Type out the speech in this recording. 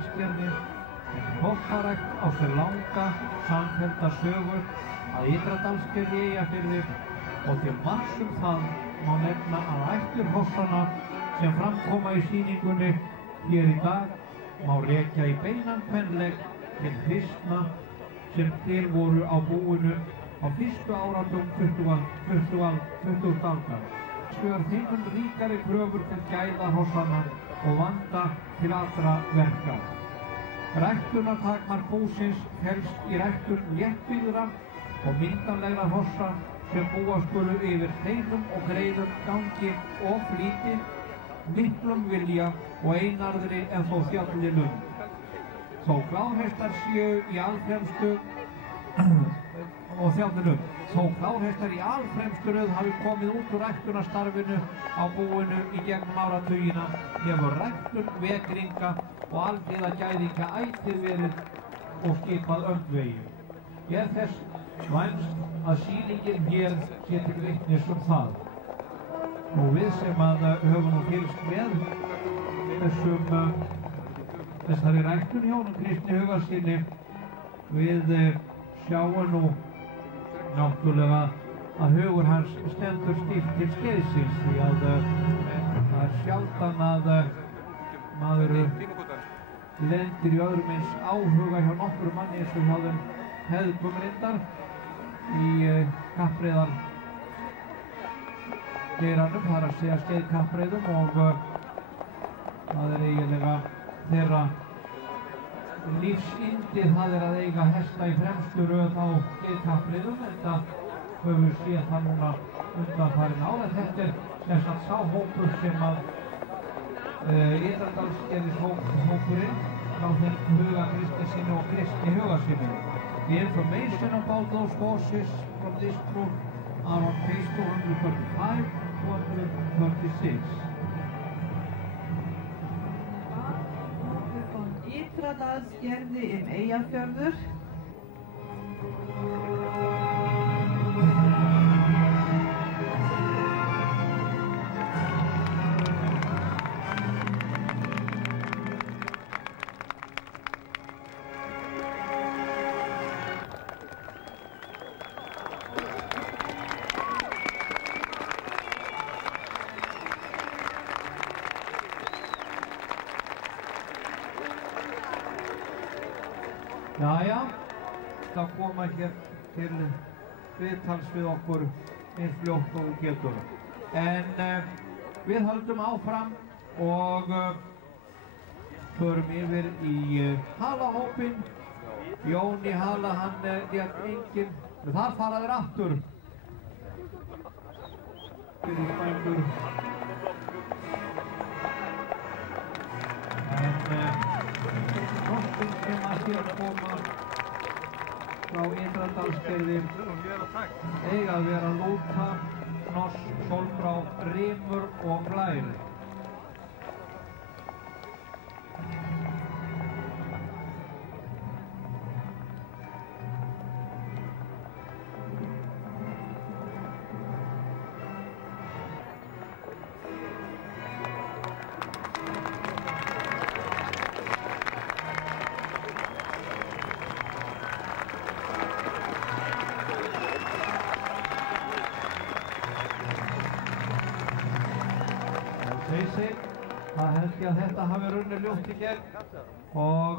Ytra-Dalsgerði, en hrossarækt á sér langa, samfellda sögur að Ytra-Dalsgerði í Eyjafirði og til marks það má nefna að ættir hrossanna sem framkoma í sýningunni hér í dag má rekja í beinan kvenleg til kristna sem til voru á búinu á fyrstu áratugum 20. aldar. Skör þeim ríkari kröfur til gæða hrossanna og vanda til allra verka. Ræktunartakmark búsins felst í ræktun léttbyggðra og myndarlegra hrossa sem búa skulu yfir hreinum og greiðum gangi og flýti, miklum vilja og einarðri en þó fjalli lund. Þó klárhestar séu í alfremstu og fjalli lund. Þó klárhestar í alfremstu röð hafi komið út úr ræktunarstarfinu á búinu í gegnum áratugina hefur ræktun vegringa og alhliða gæðinga ætíð verið og skipað öndvegi. Ég þess vænst að sýningin hér sé til vitnis það. Og við sem að höfum nú fylgst með þessari ræktun hjá honum Kristni Hugasyni, við sjáum nú náttúrulega að hugur hans stendur stíft til skeiðsins því að það er sjaldan að maður lendir í öðrum eins áhuga hjá nokkru manni eins og hjá þeim hefðbundum reyndar í kappreiðar geiranum, það er að segja skeiðkappreiðum og það er eiginlega þeirra lífsyndið það er að eiga hesta í fremstu röð á skeiðkappreiðum en það höfum við séð það núna undanfarin ár en þetta er sem sagt sá hópur sem að Ytra-Dalsgerðishópurinn frá þeim Huga Kristinssyni og Kristni Hugasyni. The information about those horses from this group are on page 235, 236. Ytra-Dalsgerði Eyjafjörður. Jæja, það koma hér til viðtals við okkur eins fljótt og getur. En við höldum áfram og förum yfir í halahópinn. Jón í hala, hann létt enginn. Þar fara þeir aftur. Fyrir bændur. Hrossin sem að hér koma frá Ytra-Dalsgerði eiga að vera Lúta, Hnoss, Sólbrá, Rimur og Blær. Það held ég að þetta hafi runnið ljótt í gegn og